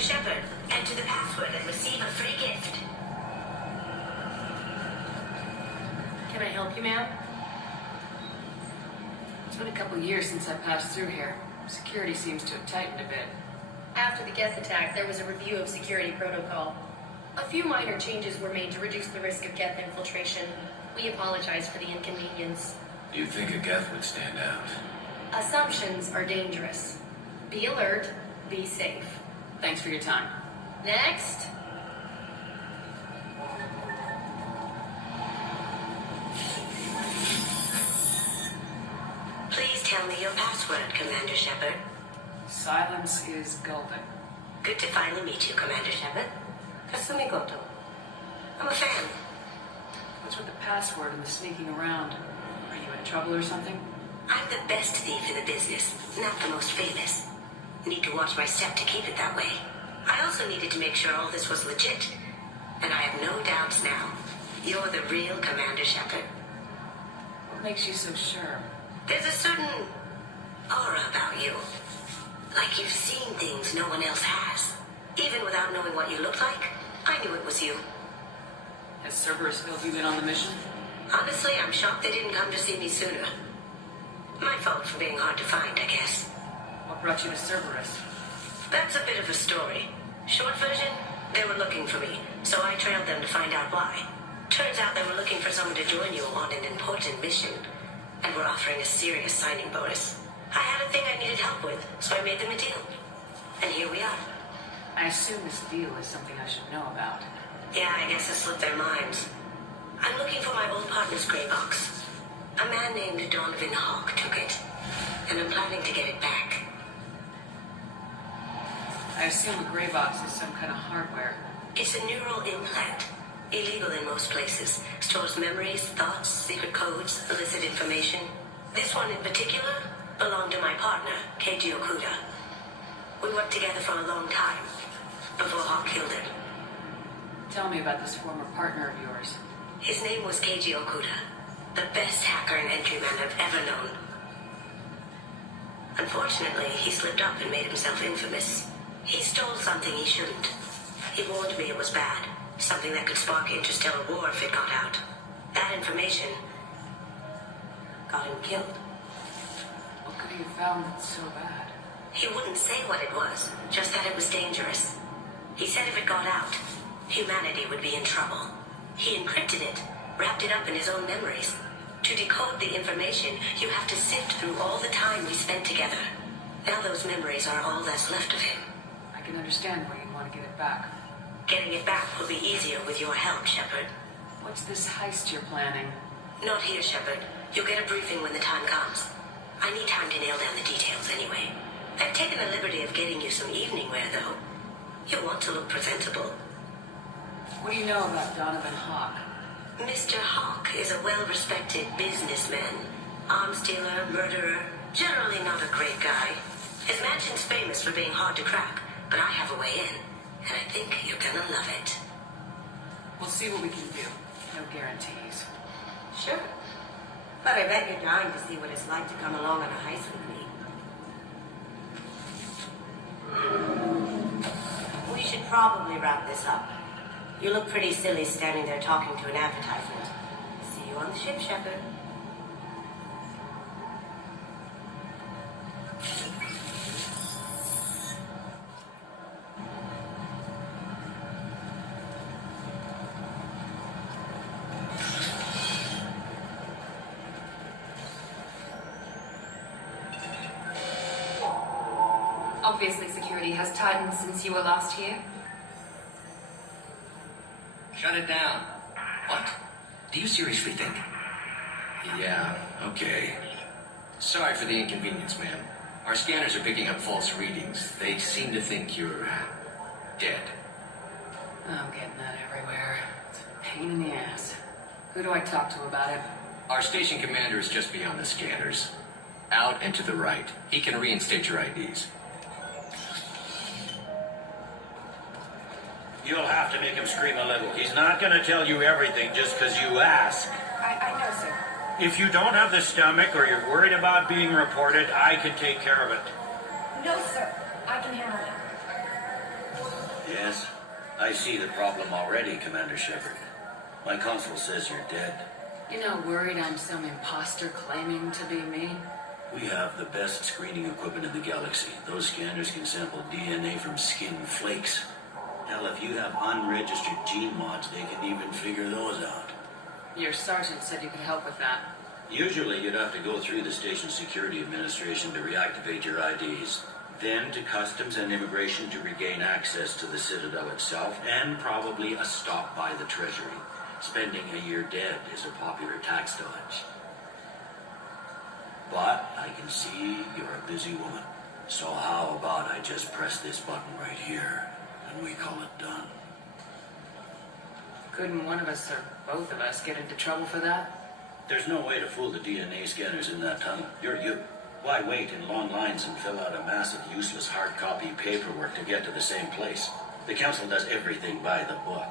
Shepard, enter the password and receive a free gift. Can I help you, ma'am? It's been a couple years since I passed through here. Security seems to have tightened a bit. After the Geth attack, there was a review of security protocol. A few minor changes were made to reduce the risk of Geth infiltration. We apologize for the inconvenience. Do you think a Geth would stand out? Assumptions are dangerous. Be alert, be safe. Thanks for your time. Next. Please tell me your password, Commander Shepard. Silence is golden. Good to finally meet you, Commander Shepard. Kasumi Goto. I'm a fan. What's with the password and the sneaking around? Are you in trouble or something? I'm the best thief in the business, not the most famous. Need to watch my step to keep it that way. I also needed to make sure all this was legit. And I have no doubts now. You're the real Commander Shepard. What makes you so sure? There's a certain aura about you. Like you've seen things no one else has. Even without knowing what you looked like, I knew it was you. Has Cerberus filled you in on the mission? Honestly, I'm shocked they didn't come to see me sooner. My fault for being hard to find, I guess. What brought you to Cerberus? That's a bit of a story. Short version, they were looking for me, so I trailed them to find out why. Turns out they were looking for someone to join you on an important mission, and were offering a serious signing bonus. I had a thing I needed help with, so I made them a deal. And here we are. I assume this deal is something I should know about. Yeah, I guess it slipped their minds. I'm looking for my old partner's gray box. A man named Donovan Hawk took it, and I'm planning to get it back. I assume a gray box is some kind of hardware. It's a neural implant. Illegal in most places. Stores memories, thoughts, secret codes, illicit information. This one in particular belonged to my partner, Keiji Okuda. We worked together for a long time, before Hawk killed him. Tell me about this former partner of yours. His name was Keiji Okuda, the best hacker and entryman I've ever known. Unfortunately, he slipped up and made himself infamous. He stole something he shouldn't. He warned me it was bad, something that could spark interstellar war if it got out. That information got him killed. What could he have found that's so bad? He wouldn't say what it was, just that it was dangerous. He said if it got out, humanity would be in trouble. He encrypted it, wrapped it up in his own memories. To decode the information, you have to sift through all the time we spent together. Now those memories are all that's left of him. I can understand why you'd want to get it back. Getting it back will be easier with your help, Shepard. What's this heist you're planning? Not here, Shepard. You'll get a briefing when the time comes. I need time to nail down the details anyway. I've taken the liberty of getting you some evening wear, though. You'll want to look presentable. What do you know about Donovan Hawk? Mr. Hawk is a well-respected businessman. Arms dealer, murderer, generally not a great guy. His mansion's famous for being hard to crack, but I have a way in, and I think you're gonna love it. We'll see what we can do. No guarantees. Sure. But I bet you're dying to see what it's like to come along on a heist with me. We should probably wrap this up. You look pretty silly standing there talking to an advertisement. See you on the ship, Shepard. Obviously, security has tightened since you were last here. Shut it down. What? Do you seriously think? Yeah, okay. Sorry for the inconvenience, ma'am. Our scanners are picking up false readings. They seem to think you're dead. I'm getting that everywhere. It's a pain in the ass. Who do I talk to about it? Our station commander is just beyond the scanners. Out and to the right. He can reinstate your IDs. You'll have to make him scream a little. He's not going to tell you everything just because you ask. I know, sir. If you don't have the stomach or you're worried about being reported, I can take care of it. No, sir. I can handle it. Yes, I see the problem already, Commander Shepard. My console says you're dead. You're not worried I'm some imposter claiming to be me? We have the best screening equipment in the galaxy. Those scanners can sample DNA from skin flakes. Hell, if you have unregistered gene mods, they can even figure those out. Your sergeant said you could help with that. Usually, you'd have to go through the Station Security Administration to reactivate your IDs. Then to Customs and Immigration to regain access to the Citadel itself, and probably a stop by the Treasury. Spending a year dead is a popular tax dodge. But I can see you're a busy woman. So how about I just press this button right here, and we call it done? Couldn't one of us or both of us get into trouble for that? There's no way to fool the DNA scanners in that tunnel. You're you. Why wait in long lines and fill out a massive, useless hard copy paperwork to get to the same place? The Council does everything by the book.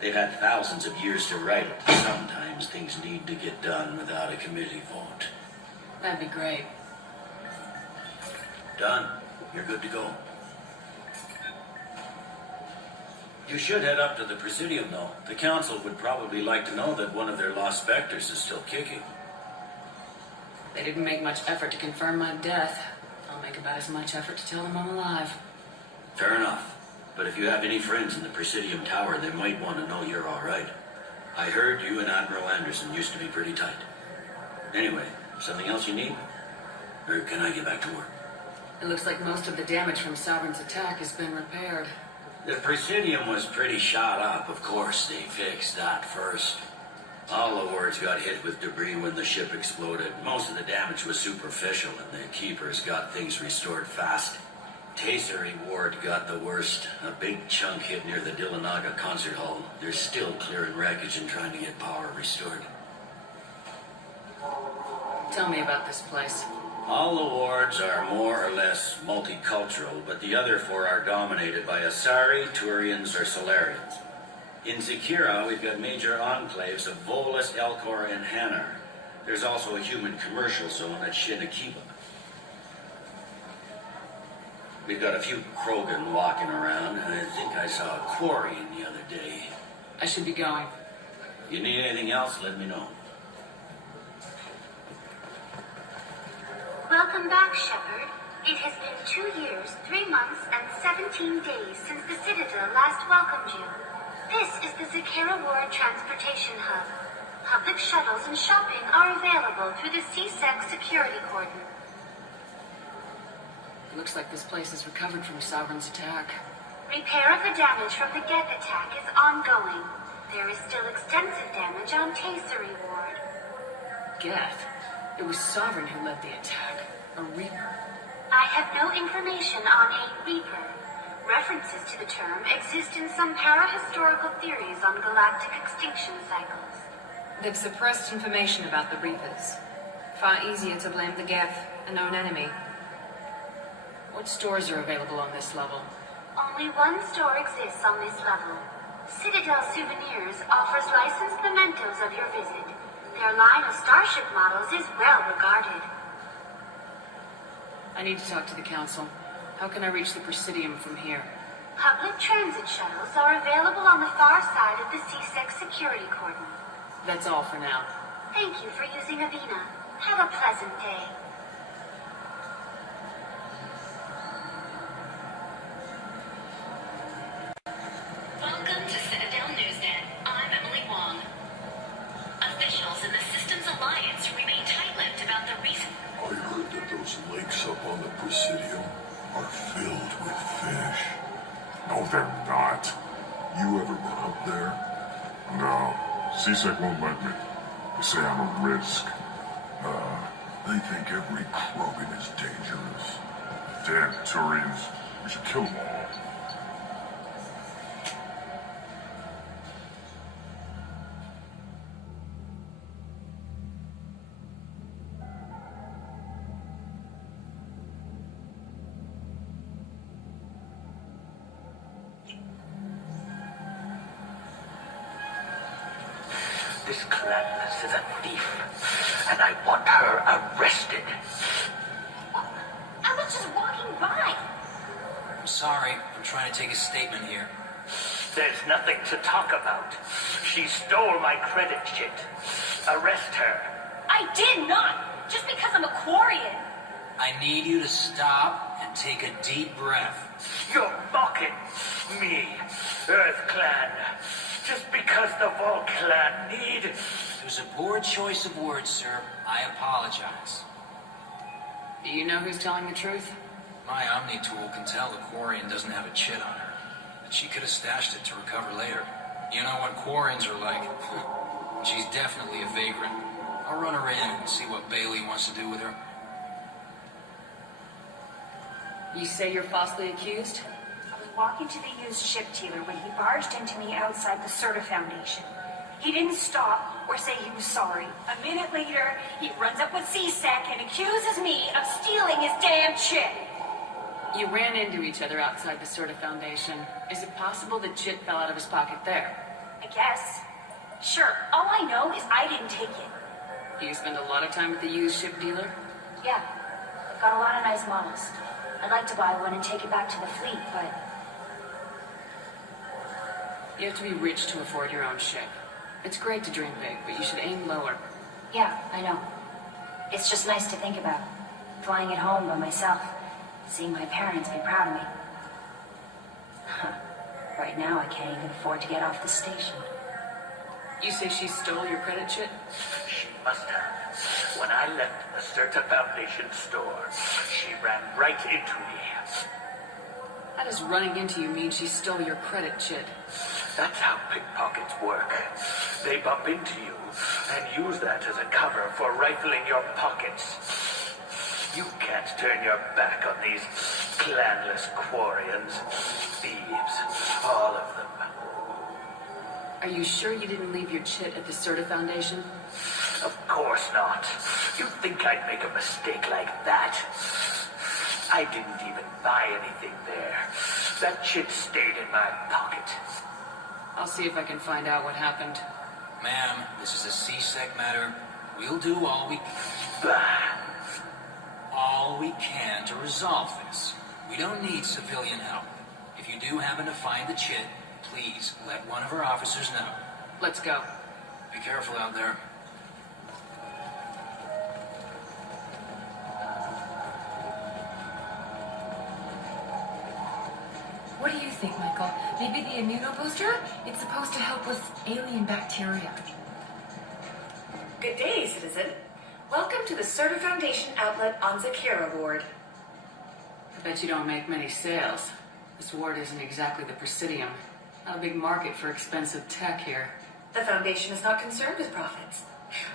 They've had thousands of years to write it. Sometimes things need to get done without a committee vote. That'd be great. Done. You're good to go. You should head up to the Presidium, though. The Council would probably like to know that one of their lost specters is still kicking. They didn't make much effort to confirm my death. I'll make about as much effort to tell them I'm alive. Fair enough. But if you have any friends in the Presidium Tower, they might want to know you're all right. I heard you and Admiral Anderson used to be pretty tight. Anyway, something else you need? Or can I get back to work? It looks like most of the damage from Sovereign's attack has been repaired. The Presidium was pretty shot up, of course. They fixed that first. All the wards got hit with debris when the ship exploded. Most of the damage was superficial, and the Keepers got things restored fast. Tasery Ward got the worst. A big chunk hit near the Dillanaga concert hall. They're still clearing wreckage and trying to get power restored. Tell me about this place. All the wards are more or less multicultural, but the other four are dominated by Asari, Turians, or Solarians. In Zakira, we've got major enclaves of Volus, Elcor, and Hanar. There's also a human commercial zone at Shinakiba. We've got a few Krogan walking around, and I think I saw a Quarian the other day. I should be going. You need anything else, let me know. Welcome back, Shepard. It has been 2 years, 3 months, and 17 days since the Citadel last welcomed you. This is the Zakera Ward Transportation Hub. Public shuttles and shopping are available through the CSEC security cordon. Looks like this place has recovered from Sovereign's attack. Repair of the damage from the Geth attack is ongoing. There is still extensive damage on Tasery Ward. Geth? It was Sovereign who led the attack. A Reaper. I have no information on a Reaper. References to the term exist in some para-historical theories on galactic extinction cycles. They've suppressed information about the Reapers. Far easier to blame the Geth, a known enemy. What stores are available on this level? Only one store exists on this level. Citadel Souvenirs offers licensed mementos of your visit. Their line of starship models is well regarded. I need to talk to the Council. How can I reach the Presidium from here? Public transit shuttles are available on the far side of the CSEC security cordon. That's all for now. Thank you for using Avina. Have a pleasant day. Welcome to Citadel Newsnet. I'm Emily Wong. Officials in the Systems Alliance remain tight-lipped about the reason. I heard that those lakes up on the Presidium are filled with fish. No, they're not. You ever been up there? No. CSEC won't let me. They say I'm a risk. They think every Krogan is dangerous. Damn Turians. We should kill them all. This Clanless is a thief, and I want her arrested. I was just walking by. I'm sorry. I'm trying to take a statement here. There's nothing to talk about. She stole my credit chit. Arrest her. I did not! Just because I'm a Quarian! I need you to stop and take a deep breath. You're mocking me, Earth Clan. Just because the Vol Clan need... It was a poor choice of words, sir. I apologize. Do you know who's telling the truth? My Omni tool can tell the Quarian doesn't have a chit on her. But she could have stashed it to recover later. You know what Quarians are like. She's definitely a vagrant. I'll run her in and see what Bailey wants to do with her. You say you're falsely accused? I was walking to the used ship dealer when he barged into me outside the Sorta Foundation. He didn't stop or say he was sorry. A minute later, he runs up with CSEC and accuses me of stealing his damn chip. You ran into each other outside the Sorta Foundation. Is it possible the chit fell out of his pocket there? I guess. Sure, all I know is I didn't take it. Do you spend a lot of time with the used ship dealer? Yeah, I've got a lot of nice models. I'd like to buy one and take it back to the fleet, but... You have to be rich to afford your own ship. It's great to dream big, but you should aim lower. Yeah, I know. It's just nice to think about. Flying it home by myself. Seeing my parents be proud of me. Right now, I can't even afford to get off the station. You say she stole your credit chit? She must have. When I left the Certa Foundation store, she ran right into me. How does running into you mean she stole your credit chit? That's how pickpockets work. They bump into you and use that as a cover for rifling your pockets. You can't turn your back on these clanless Quarians. Thieves, all of them. Are you sure you didn't leave your chit at the Certa Foundation? Of course not. You'd think I'd make a mistake like that. I didn't even buy anything there. That chit stayed in my pocket. I'll see if I can find out what happened. Ma'am, this is a CSEC matter. We'll do all we can to resolve this. We don't need civilian help. If you do happen to find the chit, please let one of our officers know. Let's go. Be careful out there. What do you think, Michael? Maybe the immunobooster? It's supposed to help with alien bacteria. Good day, citizen. Welcome to the Certa Foundation outlet on Zakira Ward. I bet you don't make many sales. This ward isn't exactly the Presidium. Not a big market for expensive tech here. The Foundation is not concerned with profits.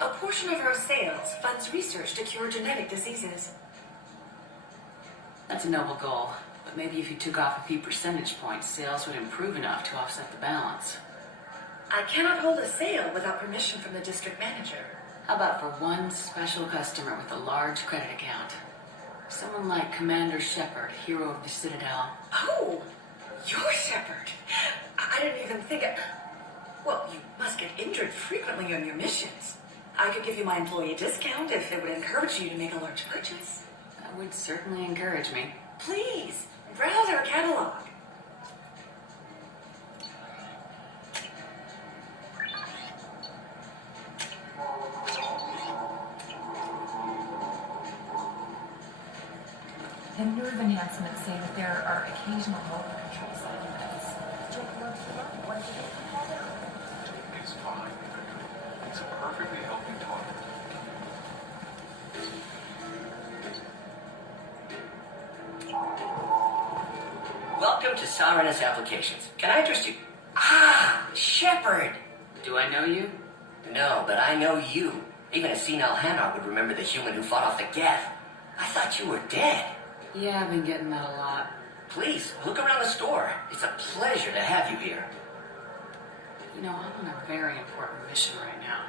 A portion of our sales funds research to cure genetic diseases. That's a noble goal. But maybe if you took off a few percentage points, sales would improve enough to offset the balance. I cannot hold a sale without permission from the district manager. How about for one special customer with a large credit account? Someone like Commander Shepard, hero of the Citadel. Oh, you're Shepard. I didn't even think it. Well, you must get injured frequently on your missions. I could give you my employee discount if it would encourage you to make a large purchase. That would certainly encourage me. Please, browse our catalog. The nerve enhancements say that there are occasional motor control side effects. It's fine. It's a perfectly healthy toddler. Welcome to Sirenus Applications. Can I interest you? Ah, Shepard! Do I know you? No, but I know you. Even a senile Hanar would remember the human who fought off the Geth. I thought you were dead. Yeah, I've been getting that a lot. Please, look around the store. It's a pleasure to have you here. You know, I'm on a very important mission right now.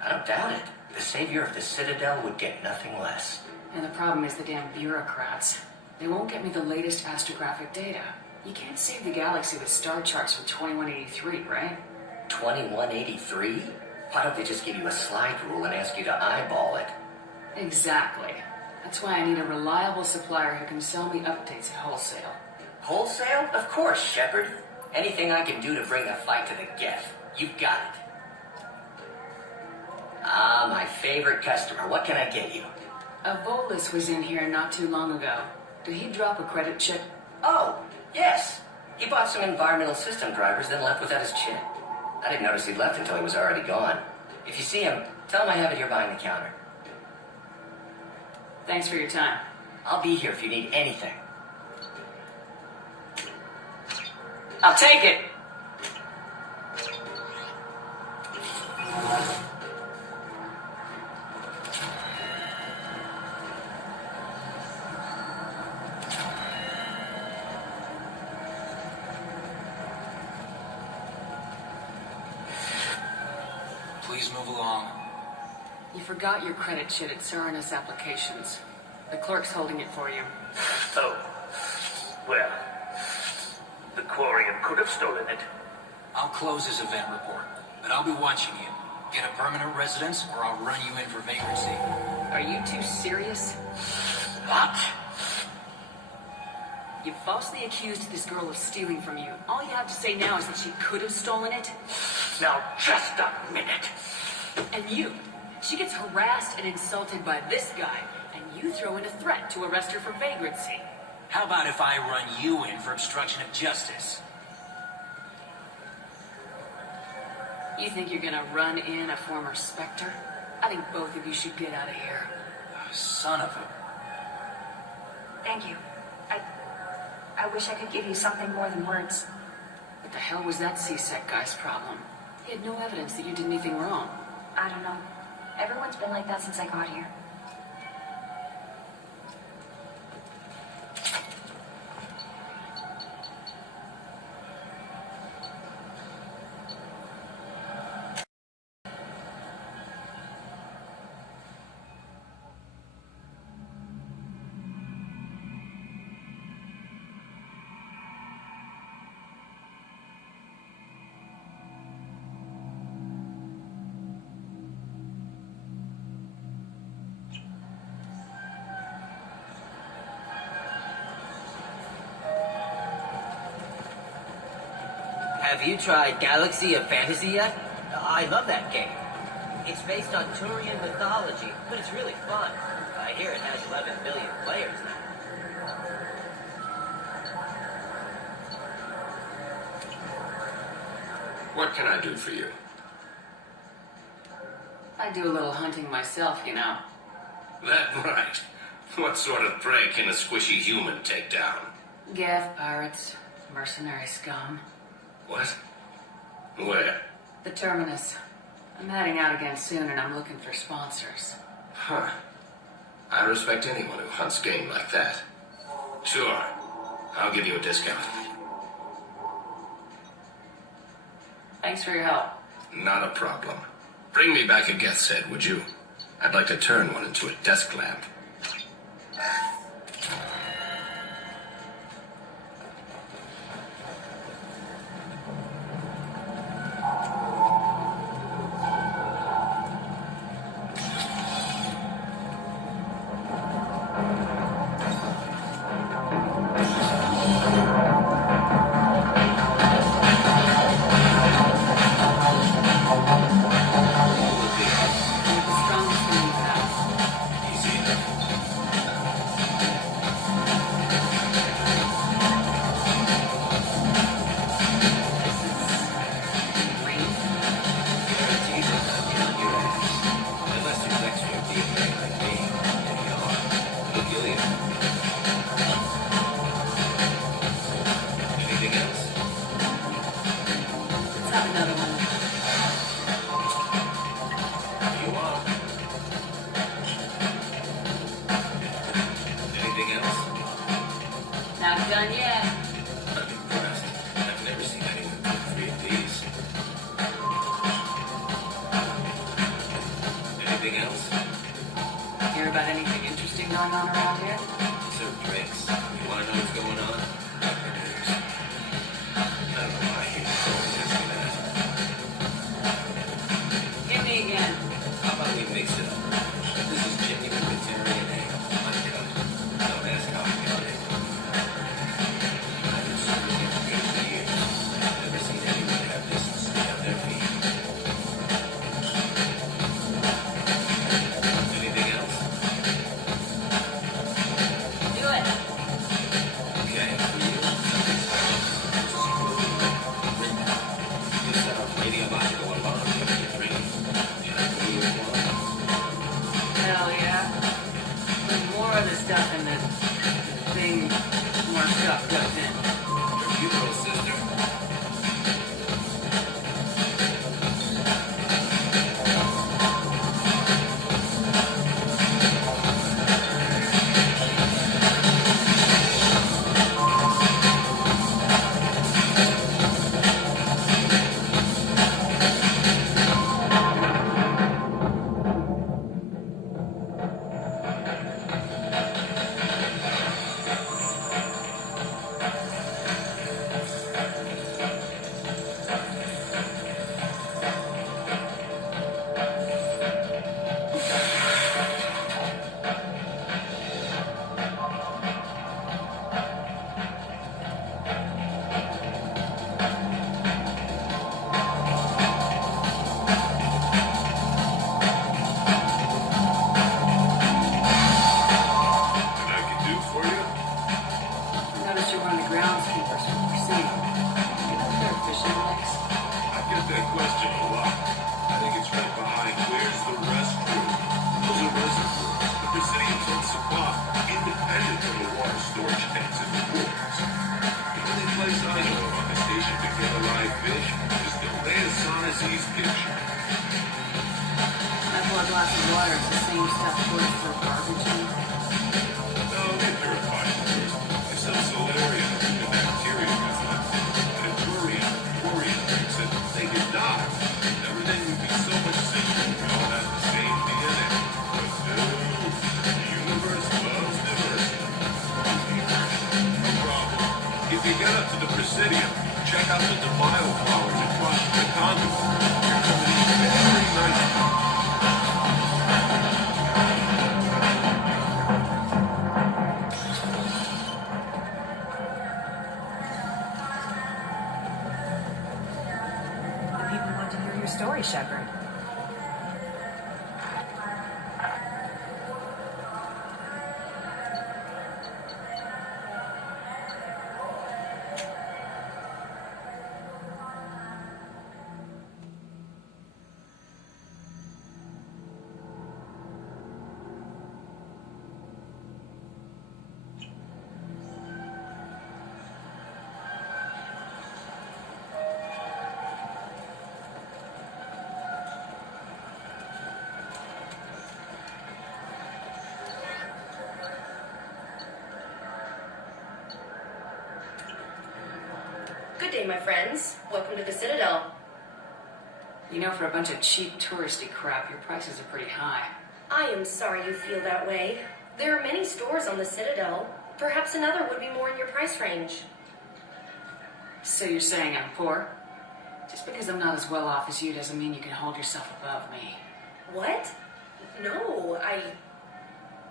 I don't doubt it. The savior of the Citadel would get nothing less. And the problem is the damn bureaucrats. They won't get me the latest astrographic data. You can't save the galaxy with star charts from 2183, right? 2183? Why don't they just give you a slide rule and ask you to eyeball it? Exactly. That's why I need a reliable supplier who can sell me updates at wholesale. Wholesale? Of course, Shepard. Anything I can do to bring the fight to the Geth. You've got it. Ah, my favorite customer. What can I get you? A Volus was in here not too long ago. Did he drop a credit chip? Oh, yes. He bought some environmental system drivers, then left without his chip. I didn't notice he left until he was already gone. If you see him, tell him I have it here behind the counter. Thanks for your time. I'll be here if you need anything. I'll take it! Please move along. You forgot your credit sheet at Sirenus Applications. The clerk's holding it for you. Oh. Well, the Quarian could have stolen it. I'll close this event report, but I'll be watching you. Get a permanent residence, or I'll run you in for vagrancy. Are you two serious? What? You falsely accused this girl of stealing from you. All you have to say now is that she could have stolen it. Now, just a minute. And you. She gets harassed and insulted by this guy, and you throw in a threat to arrest her for vagrancy. How about if I run you in for obstruction of justice? You think you're gonna run in a former Spectre? I think both of you should get out of here. Son of a... Thank you. I wish I could give you something more than words. What the hell was that C-Sec guy's problem? He had no evidence that you did anything wrong. I don't know. Everyone's been like that since I got here. Have you tried Galaxy of Fantasy yet? I love that game. It's based on Turian mythology, but it's really fun. I hear it has 11 billion players now. What can I do for you? I do a little hunting myself, you know. That right. What sort of prey can a squishy human take down? Gav pirates, mercenary scum. What? Where? The Terminus. I'm heading out again soon, and I'm looking for sponsors. Huh. I respect anyone who hunts game like that. Sure. I'll give you a discount. Thanks for your help. Not a problem. Bring me back a Geth's head, would you? I'd like to turn one into a desk lamp. your story, Shepard. Good day, my friends. Welcome to the Citadel. You know, for a bunch of cheap touristy crap, your prices are pretty high. I am sorry you feel that way. There are many stores on the Citadel. Perhaps another would be more in your price range. So you're saying I'm poor? Just because I'm not as well off as you doesn't mean you can hold yourself above me. What? No,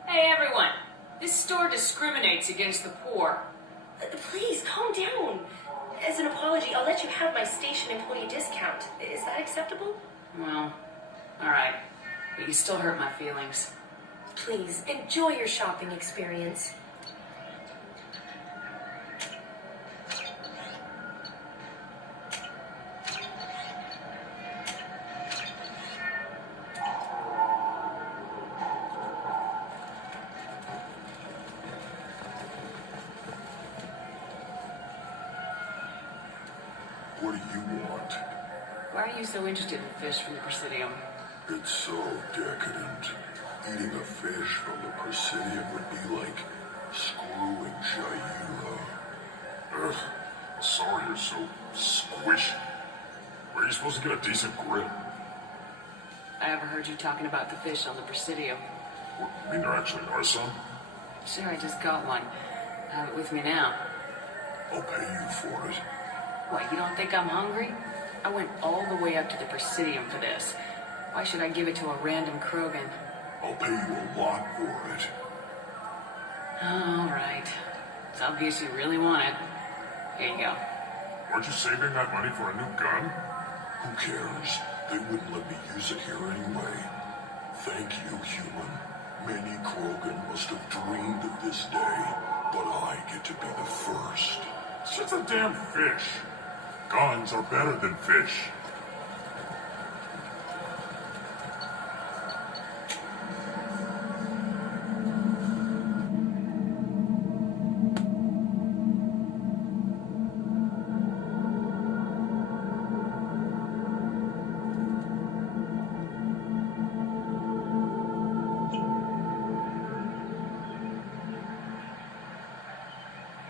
Hey, everyone! This store discriminates against the poor. Please, calm down. As an apology, I'll let you have my station employee discount. Is that acceptable? Well, alright. But you still hurt my feelings. Please, enjoy your shopping experience. What do you want? Why are you so interested in fish from the Presidium? It's so decadent. Eating a fish from the Presidium would be like screwing Shaila. Ugh, sorry you're so squishy. Where are you supposed to get a decent grip? I overheard you talking about the fish on the Presidium. What, you mean there actually are some? Sure, I just got one. I have it with me now. I'll pay you for it. What, you don't think I'm hungry? I went all the way up to the Presidium for this. Why should I give it to a random Krogan? I'll pay you a lot for it. All right. It's obvious you really want it. Here you go. Aren't you saving that money for a new gun? Who cares? They wouldn't let me use it here anyway. Thank you, human. Many Krogan must have dreamed of this day, but I get to be the first. It's just a damn fish. Guns are better than fish.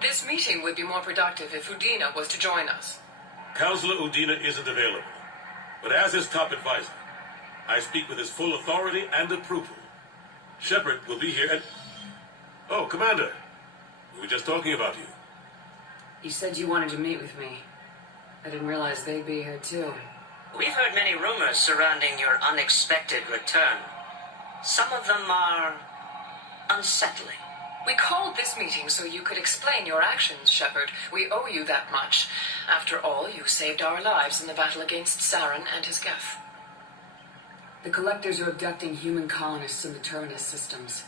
This meeting would be more productive if Udina was to join us. Councillor Udina isn't available, but as his top advisor, I speak with his full authority and approval. Shepard will be here at... Oh, Commander, we were just talking about you. You said you wanted to meet with me. I didn't realize they'd be here too. We've heard many rumors surrounding your unexpected return. Some of them are unsettling. We called this meeting so you could explain your actions, Shepard. We owe you that much. After all, you saved our lives in the battle against Saren and his Geth. The Collectors are abducting human colonists in the Terminus systems.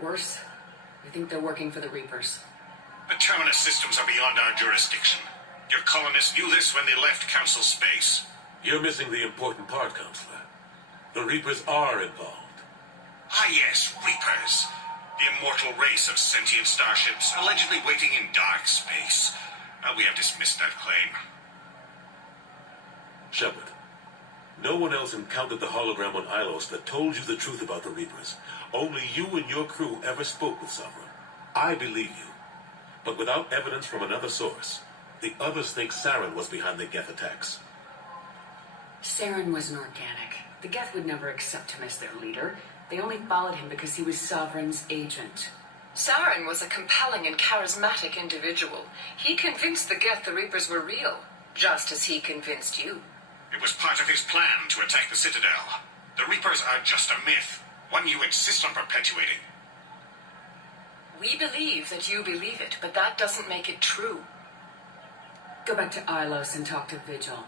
Worse, we think they're working for the Reapers. The Terminus systems are beyond our jurisdiction. Your colonists knew this when they left Council space. You're missing the important part, Counselor. The Reapers are involved. Ah yes, Reapers. The immortal race of sentient starships allegedly waiting in dark space. We have dismissed that claim. Shepard, no one else encountered the hologram on Ilos that told you the truth about the Reapers. Only you and your crew ever spoke with Sovereign. I believe you. But without evidence from another source, the others think Saren was behind the Geth attacks. Saren was an organic. The Geth would never accept him as their leader. They only followed him because he was Sovereign's agent. Saren was a compelling and charismatic individual. He convinced the Geth the Reapers were real, just as he convinced you. It was part of his plan to attack the Citadel. The Reapers are just a myth, one you insist on perpetuating. We believe that you believe it, but that doesn't make it true. Go back to Ilos and talk to Vigil.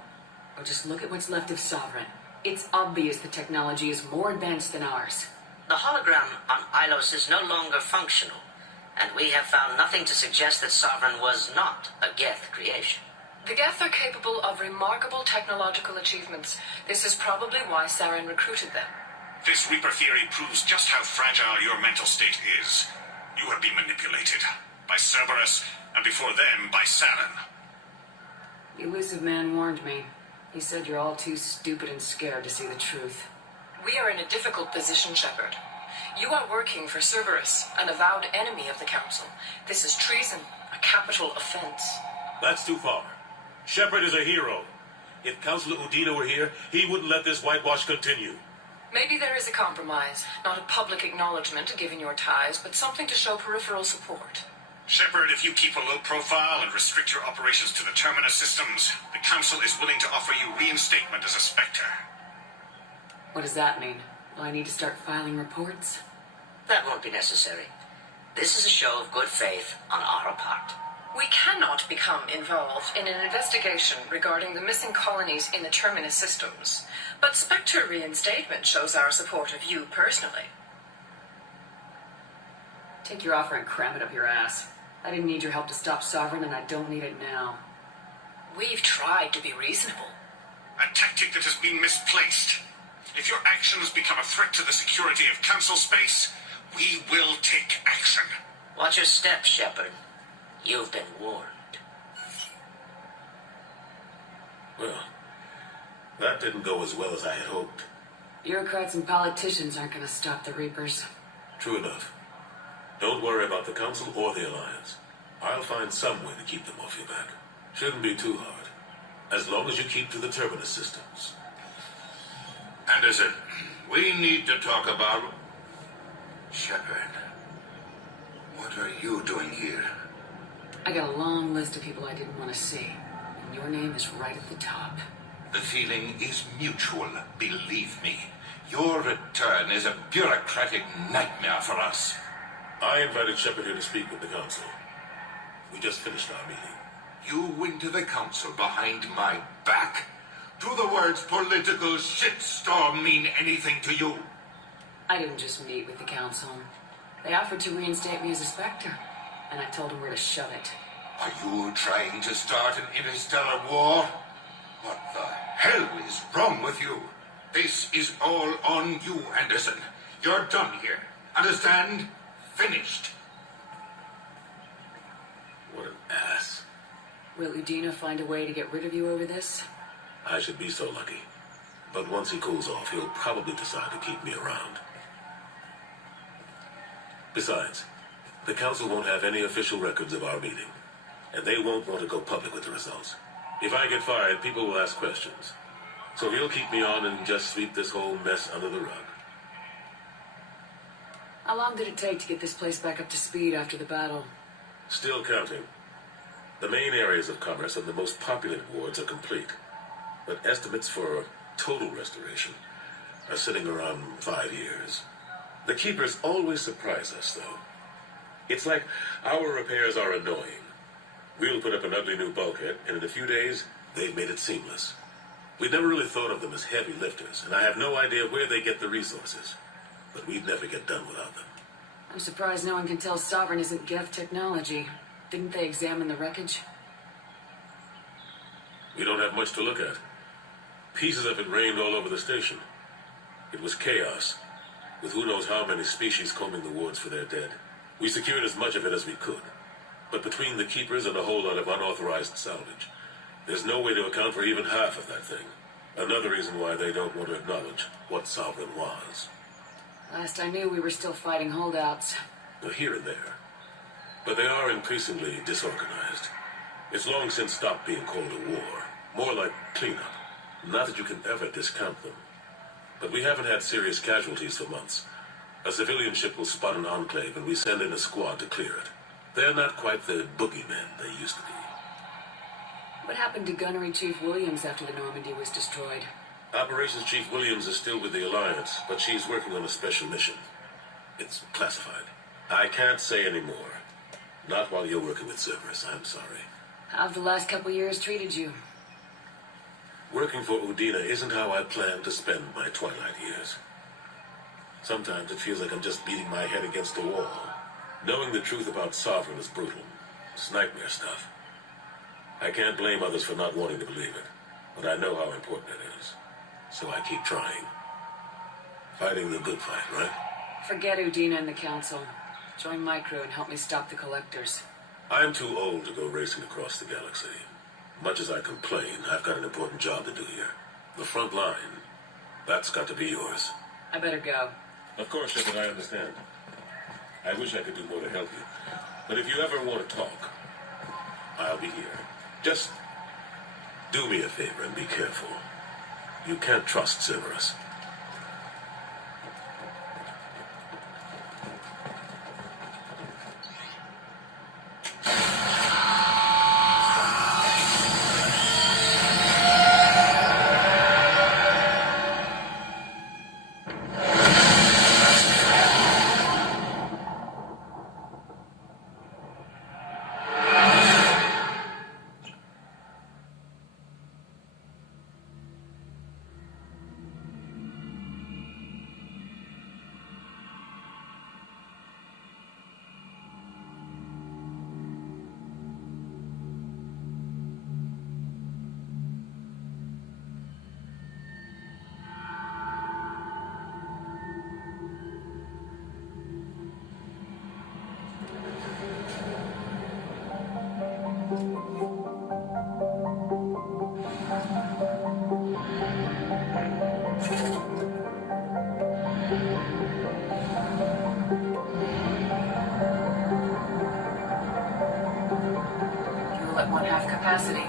Or just look at what's left of Sovereign. It's obvious the technology is more advanced than ours. The hologram on Ilos is no longer functional, and we have found nothing to suggest that Sovereign was not a Geth creation. The Geth are capable of remarkable technological achievements. This is probably why Saren recruited them. This Reaper theory proves just how fragile your mental state is. You have been manipulated by Cerberus, and before them by Saren. The elusive man warned me. He said you're all too stupid and scared to see the truth. We are in a difficult position, Shepard. You are working for Cerberus, an avowed enemy of the Council. This is treason, a capital offense. That's too far. Shepard is a hero. If Councilor Udina were here, he wouldn't let this whitewash continue. Maybe there is a compromise. Not a public acknowledgement given your ties, but something to show peripheral support. Shepard, if you keep a low profile and restrict your operations to the Terminus systems, the Council is willing to offer you reinstatement as a Spectre. What does that mean? Will I need to start filing reports? That won't be necessary. This is a show of good faith on our part. We cannot become involved in an investigation regarding the missing colonies in the Terminus systems, but Spectre reinstatement shows our support of you personally. Take your offer and cram it up your ass. I didn't need your help to stop Sovereign, and I don't need it now. We've tried to be reasonable. A tactic that has been misplaced. If your actions become a threat to the security of Council space, we will take action. Watch your step, Shepard. You've been warned. Well, that didn't go as well as I had hoped. Bureaucrats and politicians aren't going to stop the Reapers. True enough. Don't worry about the Council or the Alliance. I'll find some way to keep them off your back. Shouldn't be too hard. As long as you keep to the Terminus systems. Anderson, we need to talk about... Shepard, what are you doing here? I got a long list of people I didn't want to see, and your name is right at the top. The feeling is mutual, believe me. Your return is a bureaucratic nightmare for us. I invited Shepard here to speak with the Council. We just finished our meeting. You went to the Council behind my back? Do the words political shitstorm mean anything to you? I didn't just meet with the Council. They offered to reinstate me as a Spectre, and I told them where to shove it. Are you trying to start an interstellar war? What the hell is wrong with you? This is all on you, Anderson. You're done here. Understand? Finished. What an ass. Will Udina find a way to get rid of you over this? I should be so lucky. But once he cools off, he'll probably decide to keep me around. Besides, the Council won't have any official records of our meeting, and they won't want to go public with the results. If I get fired, people will ask questions. So he'll keep me on and just sweep this whole mess under the rug. How long did it take to get this place back up to speed after the battle? Still counting. The main areas of commerce and the most populated wards are complete. But estimates for total restoration are sitting around 5 years. The Keepers always surprise us, though. It's like our repairs are annoying. We'll put up an ugly new bulkhead, and in a few days, they've made it seamless. We never really thought of them as heavy lifters, and I have no idea where they get the resources. But we'd never get done without them. I'm surprised no one can tell Sovereign isn't Geth technology. Didn't they examine the wreckage? We don't have much to look at. Pieces of it rained all over the station. It was chaos, with who knows how many species combing the wards for their dead. We secured as much of it as we could. But between the Keepers and a whole lot of unauthorized salvage, there's no way to account for even half of that thing. Another reason why they don't want to acknowledge what Sovereign was. Last I knew, we were still fighting holdouts. Here and there. But they are increasingly disorganized. It's long since stopped being called a war. More like cleanup. Not that you can ever discount them. But we haven't had serious casualties for months. A civilian ship will spot an enclave and we send in a squad to clear it. They're not quite the boogeymen they used to be. What happened to Gunnery Chief Williams after the Normandy was destroyed? Operations Chief Williams is still with the Alliance, but she's working on a special mission. It's classified. I can't say any more. Not while you're working with Cerberus, I'm sorry. How have the last couple years treated you? Working for Udina isn't how I plan to spend my twilight years. Sometimes it feels like I'm just beating my head against the wall. Knowing the truth about Sovereign is brutal. It's nightmare stuff. I can't blame others for not wanting to believe it, but I know how important it is. So I keep trying. Fighting the good fight, right? Forget Udina and the Council. Join my crew and help me stop the Collectors. I'm too old to go racing across the galaxy. Much as I complain, I've got an important job to do here. The front line, that's got to be yours. I better go. Of course, Shepard, I understand. I wish I could do more to help you. But if you ever want to talk, I'll be here. Just do me a favor and be careful. You can't trust Cerberus. Fuel at 1/2 capacity.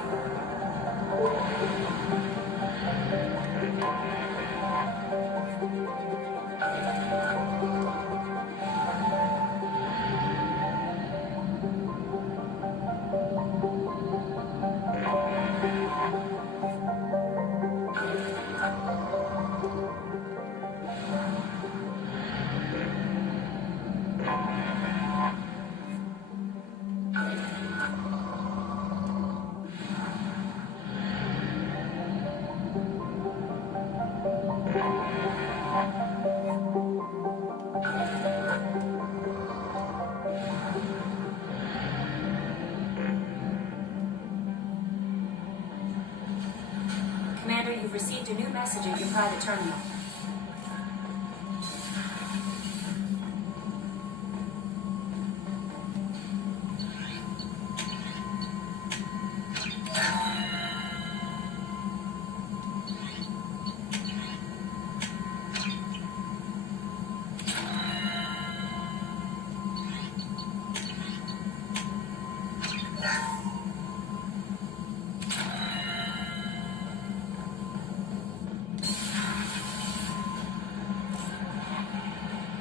Commander, you've received a new message at your private terminal.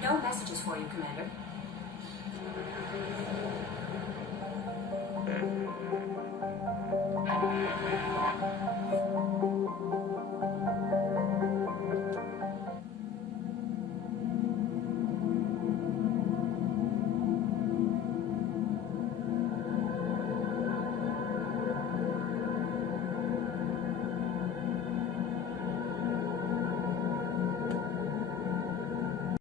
No messages for you, Commander.